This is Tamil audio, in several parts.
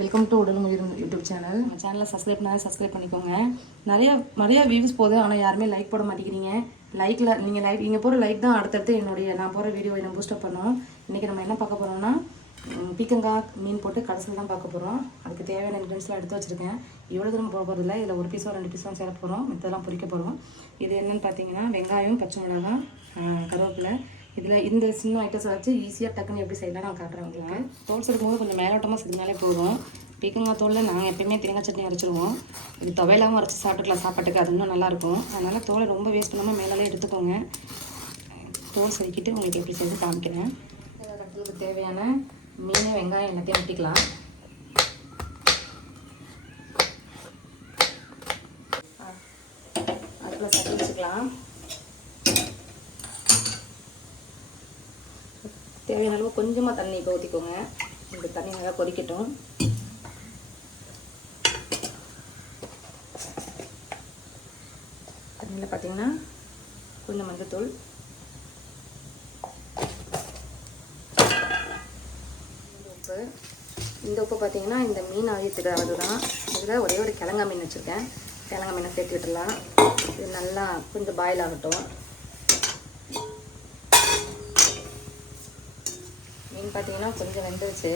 வெல்கம் டு உடல் உயிர் யூடியூப் சேனல். நம்ம சேனலை சப்ஸ்கிரைப் பண்ணிக்கோங்க. நிறையா வியூஸ் போகுது, ஆனால் யாருமே லைக் போட மாட்டேங்கிறீங்க. நீங்கள் போகிற லைக் தான் அடுத்தடுத்து நான் போகிற வீடியோ என்ன பூஸ்டப் பண்ணோம். இன்றைக்கி நம்ம என்ன பார்க்க போகிறோம்னா பீக்கங்காய் மீன் போட்டு கடைசியில் தான் பார்க்க போகிறோம். அதுக்கு தேவையான இன்க்ரீடியன்ஸ்லாம் எடுத்து வச்சுருக்கேன். இவ்வளோ தூரம் போக போகிறதில்ல, இதில் ஒரு பீஸோ 2 பீஸோ சேர போகிறோம். இதெல்லாம் பொரிக்க போகிறோம். இது என்னென்னு பார்த்தீங்கன்னா வெங்காயம், பச்சை மிளகாய், கருவேப்பிலை. இதில் இந்த சின்ன ஐட்டத்தை வச்சு ஈஸியாக டக்குன்னு எப்படி செய்யலாம் நான் காட்டுறேன் உங்களுக்கு. தோல் செடுக்கும்போது கொஞ்சம் மேலோட்டமாக செஞ்சாலே போதும். பீக்கங்காய் தோலில் நாங்கள் எப்பயுமே தேங்காய் சட்னி அரைச்சிடுவோம். இது துவையலாகவும் அரைச்சி சாப்பிட்டுக்கலாம், சாப்பாட்டுக்கு அது இன்னும் நல்லாயிருக்கும். அதனால் தோலை ரொம்ப வேஸ்ட் பண்ணாமல் மேலே எடுத்துக்கோங்க. தோல் செதுக்கிட்டு உங்களுக்கு எப்படி செஞ்சு காமிக்கிறேன். கட்டுறதுக்கு தேவையான மீன், வெங்காயம் எல்லாத்தையும் வெட்டிக்கலாம். அதில் சட்டி வச்சுக்கலாம். தேவையான அளவு கொஞ்சமாக தண்ணி இப்போ ஊற்றிக்கோங்க. இந்த தண்ணி நல்லா கொதிக்கட்டும். தண்ணியில் பார்த்தீங்கன்னா கொஞ்சம் மஞ்சத்தூள், உப்பு. இந்த உப்பு பார்த்தீங்கன்னா இந்த மீன் ஆகியத்துக்கு அதுதான். இதில் ஒரே ஒரு கிழங்கா மீன் வச்சுருக்கேன். கிழங்கா மீனை சேர்த்து விட்டுடலாம். இது நல்லா கொஞ்சம் பாயில் ஆகட்டும். மீன் பார்த்தீங்கன்னா கொஞ்சம் வெந்துருச்சு.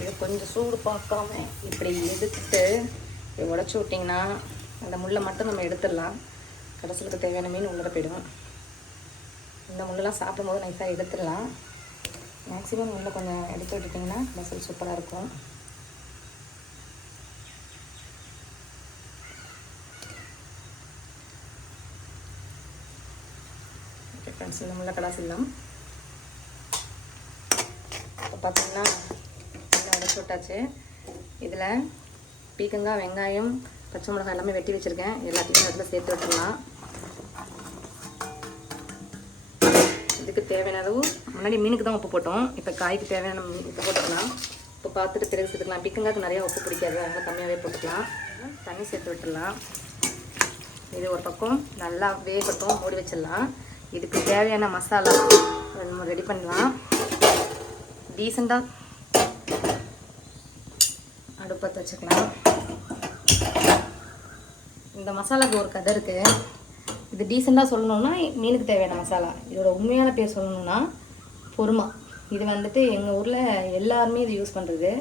இது கொஞ்சம் சூடு பார்க்காம இப்படி எடுத்துட்டு உடச்சி விட்டிங்கன்னா அந்த முள்ளை மட்டும் நம்ம எடுத்துடலாம். கடைசிலுக்கு தேவையான மீன் உள்ளே போயிடும். இந்த முள்ளெல்லாம் சாப்பிடும்போது நைஸாக எடுத்துடலாம். மேக்ஸிமம் முள்ளை கொஞ்சம் எடுத்து விட்டுட்டிங்கன்னா மசால் சூப்பராக இருக்கும். ஓகே ஃப்ரெண்ட்ஸ், இந்த முள்ளை கடாசிடலாம். இப்போ பார்த்தீங்கன்னா நல்லா உடச்சி விட்டாச்சு. இதில் பீக்கங்காய், வெங்காயம், பச்சை மிளகாய் எல்லாமே வெட்டி வச்சுருக்கேன். எல்லாத்தையும் அதில் சேர்த்து விட்டுடலாம். இதுக்கு தேவையான அளவு முன்னாடி மீனுக்கு தான் உப்பு போட்டோம். இப்போ காய்க்கு தேவையான உப்பு போட்டுக்கலாம். இப்போ பார்த்துட்டு பிறகு சேர்த்துக்கலாம். பீக்கங்காய்க்கு நிறையா உப்பு பிடிக்காது, அதனால் கம்மியாகவே போட்டுக்கலாம். தண்ணி சேர்த்து விட்டுடலாம். இது ஒரு பக்கம் நல்லா வேகட்டும், மூடி வச்சிடலாம். இதுக்கு தேவையான மசாலா நம்ம ரெடி பண்ணலாம். டீசெண்டாக அடுப்பத்தை வச்சுக்கலாம். இந்த மசாலாவுக்கு ஒரு கதை இருக்குது. இது டீசெண்டாக சொல்லணுன்னா மீனுக்கு தேவையான மசாலா. இதோட உண்மையான பேர் சொல்லணுன்னா பொறுமா. இது வந்துட்டு எங்கள் ஊரில் எல்லாருமே இது யூஸ் பண்ணுறது.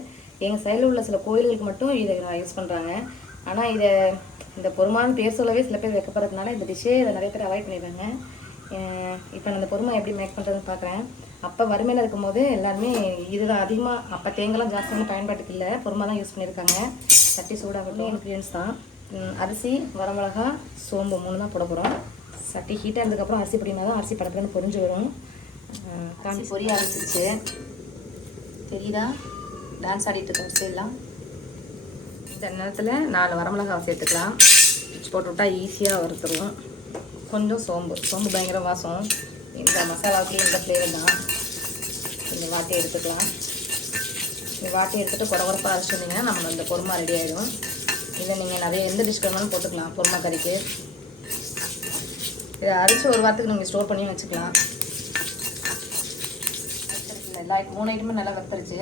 எங்கள் சைடில் உள்ள சில கோயில்களுக்கு மட்டும் இதை யூஸ் பண்ணுறாங்க. ஆனால் இந்த பொறுமான்னு பேர் சொல்லவே சில பேர் வைக்கப்படுறதுனால இந்த டிஷ்ஷே இதை நிறைய பேர் அவாய்ட் பண்ணிடுறாங்க. இப்போ நான் இந்த பொறுமை எப்படி மேக் பண்ணுறதுன்னு பார்க்குறேன். அப்போ வறுமையில் இருக்கும்போது எல்லாருமே இதுதான் அதிகமாக, அப்போ தேங்காய்லாம் ஜாஸ்தியாக பயன்பாட்டுக்கு இல்லை, பொறுமை தான் யூஸ் பண்ணியிருக்காங்க. சட்டி சூடாகட்டும். இன்க்ரீடியன்ஸ் தான் அரிசி, வரமிளகா, சோம்பு 3 தான் போட போகிறோம். சட்டி ஹீட்டாக இருந்ததுக்கப்புறம் அரிசி பொடினா தான் அரிசி படத்துலேருந்து பொரிஞ்சு வரும். காஞ்சி பொரிய ஆரம்பிச்சிச்சு தெரியுதா? டான்ஸ் ஆடிட்டு இருக்க சைடெலாம். இந்த நேரத்தில் 4 வரமிளகாவை சேர்த்துக்கலாம். போட்டு விட்டால் ஈஸியாக வறுத்துருவோம். கொஞ்சம் சோம்பு பயங்கர வாசம். இந்த மசாலாவுக்கு இந்த ஃப்ளேவர் தான். கொஞ்சம் வாட்டி எடுத்துக்கலாம். இந்த வாட்டி எடுத்துகிட்டு குறப்பாக அரைச்சிட்டிங்கன்னா நம்ம இந்த பொறுமா ரெடி ஆகிடும். இதை நீங்கள் நிறைய எந்த டிஷ் வேணாலும் போட்டுக்கலாம். பொறுமா கறிக்கு இதை அரைச்சி ஒரு வாரத்துக்கு நீங்கள் ஸ்டோர் பண்ணி வச்சுக்கலாம். எல்லா 3 ஐட்டமும் நல்லா வறுத்துருச்சு.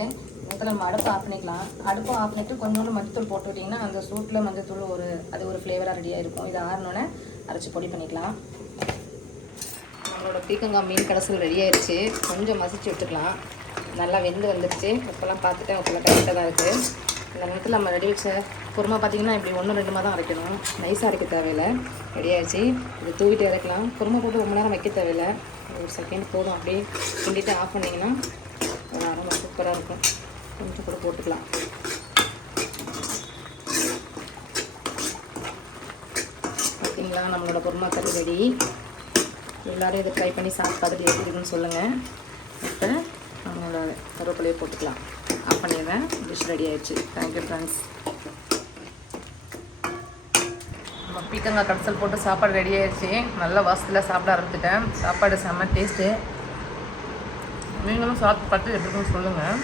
முதல்ல நம்ம அடுப்பை ஆஃப் பண்ணிக்கலாம். அடுப்பை ஆஃப் பண்ணிவிட்டு கொஞ்சோண்டு மஞ்சத்தூள் போட்டு விட்டிங்கன்னா அந்த சூட்டில் மஞ்சத்தூள் அது ஒரு ஃப்ளேவராக ரெடியாக இருக்கும். இதை ஆறினோன்னே அரைச்சி பொடி பண்ணிக்கலாம். நம்மளோட பீக்கங்காய் மீன் கடைசியில் ரெடி ஆயிடுச்சு. கொஞ்சம் மசிச்சு விட்டுக்கலாம். நல்லா வெந்து வந்துடுச்சு. உப்பெல்லாம் பார்த்துட்டேன், உப்பெல்லாம் கரெக்டாக தான் இருக்குது. இந்த நேரத்தில் நம்ம ரெடி வச்ச பொறுமை பார்த்திங்கன்னா இப்படி 1-2 தான் அரைக்கணும். நைஸாக அரைக்க தேவையில்லை. ரெடி ஆகிடுச்சு. இது தூவிட்டு இறக்கலாம். பொறுமை போட்டு ரொம்ப நேரம் வைக்க தேவையில்லை. ஒரு செகண்ட் போதும். அப்படியே கிண்டிட்டு ஆஃப் பண்ணிங்கன்னா ரொம்ப சூப்பராக இருக்கும். கொஞ்சம் கூட போட்டுக்கலாம். பார்த்தீங்களா, நம்மளோட பொறுமை கறி ரெடி. எல்லோரும் இதை ட்ரை பண்ணி சாப்பிட்டு பார்த்துட்டு எப்படி இருக்குன்னு சொல்லுங்கள். இப்போ நம்மளோட கருவேப்பிலையை போட்டுக்கலாம். ஆஃப் பண்ணிடுறேன். டிஷ் ரெடி ஆயிடுச்சு. Thank you friends. நம்ம பீக்கங்காய் கடைசல் போட்டு சாப்பாடு ரெடி ஆயிடுச்சு. நல்ல வாசத்தில் சாப்பிட ஆரம்பிச்சிட்டேன். சாப்பாடு செம்ம டேஸ்ட்டு. நீங்களும் சாப்பிட்டு பார்த்து எப்படி இருக்குன்னு சொல்லுங்கள்.